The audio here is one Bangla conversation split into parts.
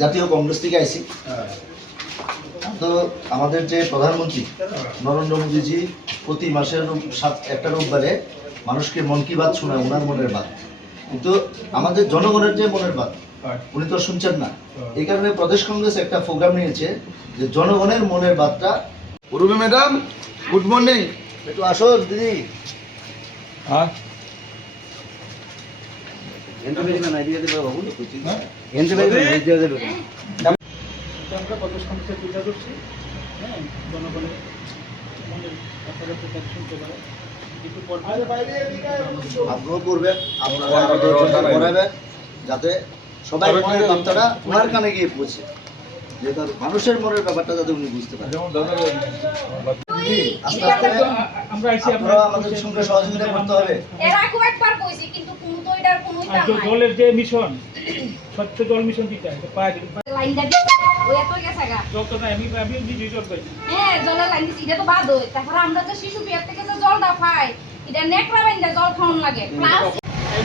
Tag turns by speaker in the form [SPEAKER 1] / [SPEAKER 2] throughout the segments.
[SPEAKER 1] জাতীয় কংগ্রেস থেকে আইছি। তো আমাদের যে প্রধানমন্ত্রী নরেন্দ্র মোদীজি প্রতি মাসের সাত একটা রোববারে মানুষকে মন কি বাত শোনায় ওনার মনের বাত। কিন্তু আমাদের জনগণের যে মনের বাত উনি তো শুনছেন না। এই কারণে প্রদেশ কংগ্রেস একটা প্রোগ্রাম নিয়েছে যে জনগণের মনের বাতটা
[SPEAKER 2] রুবি ম্যাডাম গুড মর্নিং।
[SPEAKER 1] একটু আসো দিদি।
[SPEAKER 2] হ্যাঁ?
[SPEAKER 3] আমরা প্রদেশ কংগ্রেসের পূজা করছি হ্যাঁ? জনগণের মনের কথাটা তো শুনতে পারে। একটু পর
[SPEAKER 1] আপনারা আমাদের যাতে সবাই মনের বার্তাটা ওনার কানে গিয়ে পৌঁছে। যে তার মানুষের মনের ব্যাপারটা যাতে উনি বুঝতে পারেন। আস্তে আস্তে আপনারা আমাদের সঙ্গে সহযোগিতা করতে হবে।
[SPEAKER 4] এর আগেও একবার কইছি কিন্তু এটার কোনো
[SPEAKER 3] জলের যে মিশন স্বচ্ছ জল মিশন দিতে হয় পায়
[SPEAKER 4] লাইনটা দিছে ওই এত গেছে গা।
[SPEAKER 3] জল তো না আমি আমি নিজেই জল পাই
[SPEAKER 4] হ্যাঁ জলের লাইন দিছে এটা তো বাদ হয়। তারপরে আমরা যে শিশু বিয়ার থেকে যে জলটা পাই এটা নেকড়া বাইন্দা জল খাওয়ান লাগে। প্লাস
[SPEAKER 3] এই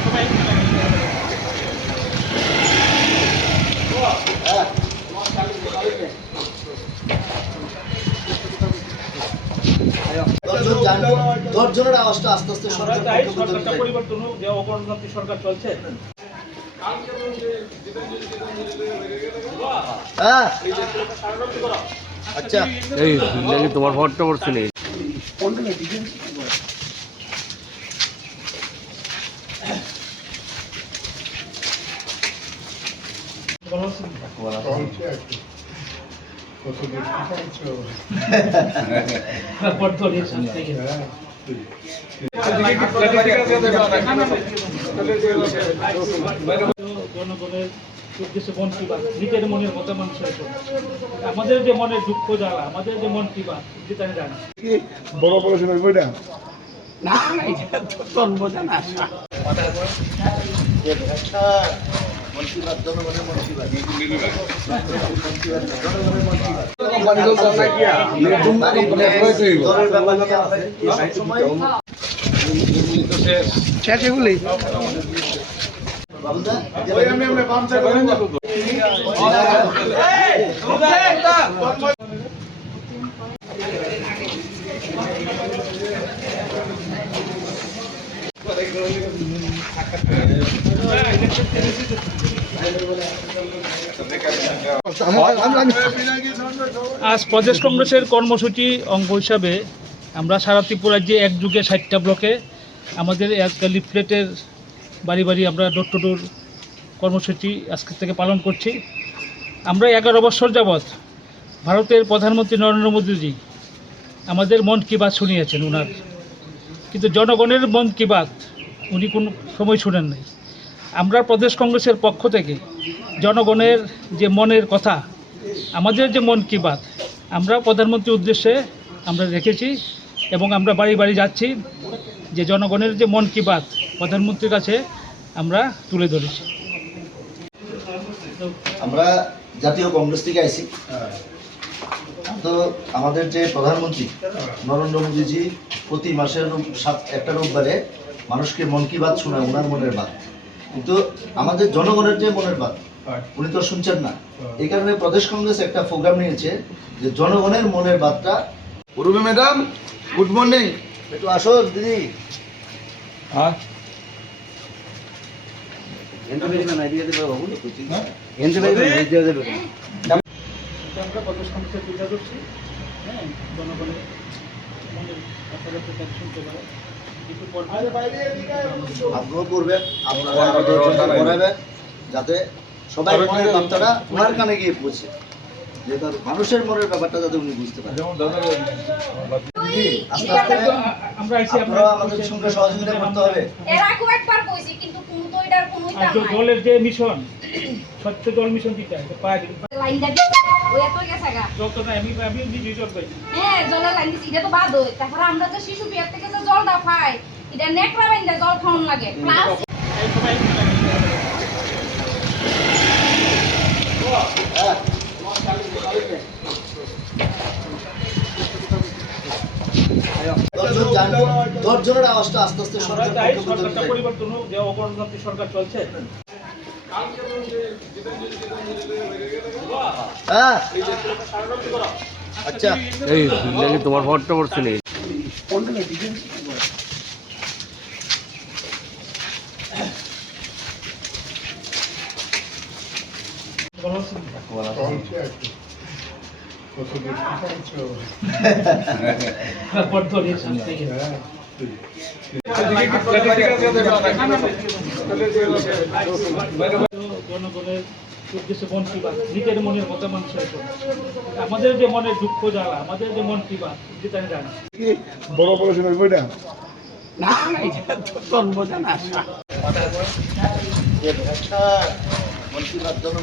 [SPEAKER 1] দশজনের আওয়াজটা আস্তে আস্তে
[SPEAKER 3] সরকারটা পরিবর্তন হোক যে অগণতান্ত্রিক সরকার চলছে।
[SPEAKER 1] হ্যাঁ। আচ্ছা
[SPEAKER 5] এই তোমার ফটো পড়ছে নেই
[SPEAKER 3] বর্তমানে জনগণের উদ্দেশ্যে মন কি বাত? নিজের মনের মতো মানুষ আমাদের যে মনের দুঃখ জ্বালা আমাদের যে মন কি বাত যেটা জানি
[SPEAKER 2] বড় বড় সময় বইটা
[SPEAKER 1] মন কি বাত, জনগণের মন কি মন কি বাত, জনগণের মন কি বাত। দলের ব্যাপার নিয়ে আমাদের সবসময় বাবুদা,
[SPEAKER 3] আজ প্রদেশ কংগ্রেসের কর্মসূচি অঙ্গ হিসাবে আমরা সারা ত্রিপুরা রাজ্যে এক যুগে ষাটটা ব্লকে আমাদের একটা লিফলেটের বাড়ি বাড়ি আমরা ডোর টু ডোর কর্মসূচি আজকে থেকে পালন করছি। আমরা এগারো বছর যাবৎ ভারতের প্রধানমন্ত্রী নরেন্দ্র মোদীজি আমাদের মন কি বাত শুনিয়েছেন ওনার কিন্তু জনগণের মন কি বাত উনি কোনো সময় শুনেন নাই। আমরা প্রদেশ কংগ্রেসের পক্ষ থেকে জনগণের যে মনের কথা, আমাদের যে মন কি বাত আমরা প্রধানমন্ত্রীর উদ্দেশ্যে আমরা রেখেছি এবং আমরা বাড়ি বাড়ি যাচ্ছি যে জনগণের যে মন কি বাত, প্রধানমন্ত্রীর কাছে আমরা তুলে ধরেছি।
[SPEAKER 1] আমরা জাতীয় কংগ্রেস থেকে আইছি। তো আমাদের যে প্রধানমন্ত্রী নরেন্দ্র মোদীজি প্রতি মাসের সাত একটা রোববারে মানুষকে মন কি বাত শোনায়, ওনার মনের বাত। কিন্তু আমাদের জনগণের যে মনের বাত উনি তো শুনছেন না। এই কারণে প্রদেশ কংগ্রেস একটা প্রোগ্রাম নিয়েছে যে জনগণের মনের বাতটা
[SPEAKER 2] রুবি ম্যাডাম। Good morning.
[SPEAKER 1] একটু আসো দিদি।
[SPEAKER 2] হ্যাঁ?
[SPEAKER 3] আমরা প্রদেশ কংগ্রেসের পূজা করছি হ্যাঁ জনগণের মনের কথাটা শুনতে পারে। একটু
[SPEAKER 1] করবে? করবেন আপনারা যাতে সবাই মনের বার্তাটা ওনার কানে গিয়ে পৌঁছে। যে তার মানুষের মনের ব্যাপারটা যাতে উনি বুঝতে পারেন। দিদি, আস্তে আস্তে
[SPEAKER 3] আমরা আইছি
[SPEAKER 1] আপনারা আমাদের সঙ্গে সহযোগিতা করতে হবে।
[SPEAKER 4] এর আগেও একবার কইছি কিন্তু কোনো তো এটার কোনো
[SPEAKER 3] আর যে মিশন মিশন দিতে হয় তো
[SPEAKER 4] হ্যাঁ হয়। শিশু বিয়ার থেকে যে জলটা পাই এটা নেকড়া বাইন্দা জল খাওয়ান লাগে। প্লাস
[SPEAKER 3] এই সময়
[SPEAKER 1] দশজন যান আওয়াজটা আস্তে আস্তে সরকার।
[SPEAKER 3] পরিবর্তন হোক যে অগণতান্ত্রিক সরকার চলছে।
[SPEAKER 1] হ্যাঁ। আচ্ছা
[SPEAKER 5] এই নাকি তোমার ফটো পড়ছে নেই
[SPEAKER 3] জনগণের উদ্দেশ্যে মন কি বাত নিজের মনের কথা মানুষ আমাদের যে মনের দুঃখ জ্বালা আমাদের যে মন কি বাত যেটা আমি জানি
[SPEAKER 2] বড়
[SPEAKER 1] কি বাত জনগণের মন কি বাত দলের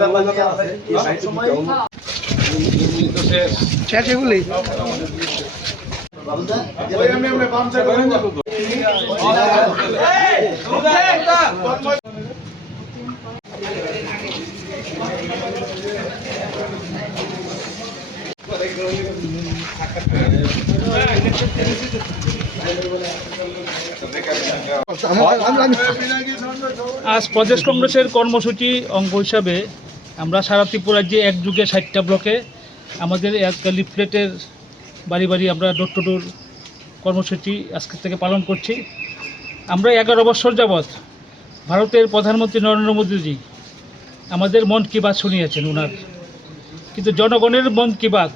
[SPEAKER 1] ব্যাপার নিয়ে আছে। এই সময় বাবুদা,
[SPEAKER 3] আজ প্রদেশ কংগ্রেসের কর্মসূচি অঙ্গ হিসাবে আমরা সারা ত্রিপুরা রাজ্যে এক যুগে ষাটটা ব্লকে আমাদের এক লিফলেটের বাড়ি বাড়ি আমরা ডোর টু ডোর কর্মসূচি আজকে থেকে পালন করছি। আমরা এগারো বছর যাবৎ ভারতের প্রধানমন্ত্রী নরেন্দ্র মোদীজি আমাদের মন কি বাত শুনিয়েছেন ওনার কিন্তু জনগণের মন কি বাত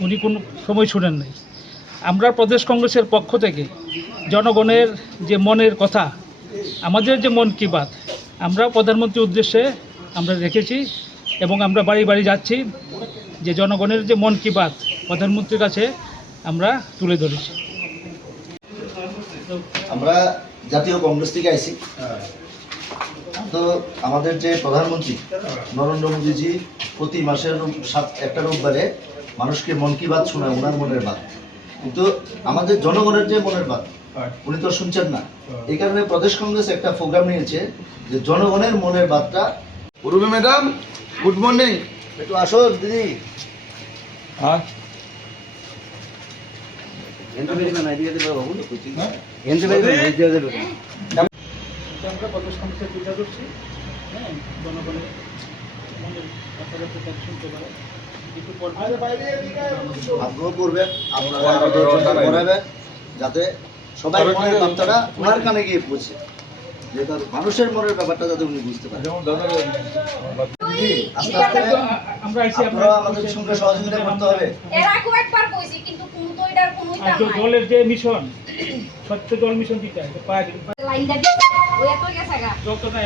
[SPEAKER 3] উনি কোনো সময় শুনেন নাই। আমরা প্রদেশ কংগ্রেসের পক্ষ থেকে জনগণের যে মনের কথা, আমাদের যে মন কি বাত, আমরা প্রধানমন্ত্রীর উদ্দেশ্যে আমরা রেখেছি এবং আমরা বাড়ি বাড়ি যাচ্ছি যে জনগণের যে মন কি বাত, প্রধানমন্ত্রীর কাছে আমরা তুলে ধরেছি।
[SPEAKER 1] আমরা জাতীয় কংগ্রেস থেকে আইছি। তো আমাদের যে প্রধানমন্ত্রী নরেন্দ্র মোদীজি প্রতি মাসের সাত, একটা রোববারে মানুষকে মন কি বাত শোনায়, ওনার মনের বাত। কিন্তু আমাদের জনগণের যে মনের বাত উনি তো শুনছেন না। এই কারণে প্রদেশ কংগ্রেস একটা প্রোগ্রাম নিয়েছে যে জনগণের মনের বাতটা
[SPEAKER 2] উরুমি ম্যাডাম গুড মর্নিং।
[SPEAKER 1] একটু আসো দিদি।
[SPEAKER 2] হ্যাঁ।
[SPEAKER 3] আমরা প্রদেশ কংগ্রেসের তুলে ধরছি হ্যাঁ জনগণের মনের কথা শুনতে পর।
[SPEAKER 1] আগ্রহ করবেন আপনারা যাতে সবাই মনের বার্তাটা ওনার কানে গিয়ে পৌঁছে যে তার মানুষের মনের ব্যাপারটা যাতে উনি বুঝতে পারেন। আপনারা আমাদের সঙ্গে সহযোগিতা করতে হবে।
[SPEAKER 4] এর আগেও একবার কইছি কিন্তু কোনো তো এটার কোনো
[SPEAKER 3] আর যে মিশন স্বচ্ছ জল মিশন দিতে
[SPEAKER 4] লাইনটা দিছে ওই এত গেছে গা।
[SPEAKER 3] যত না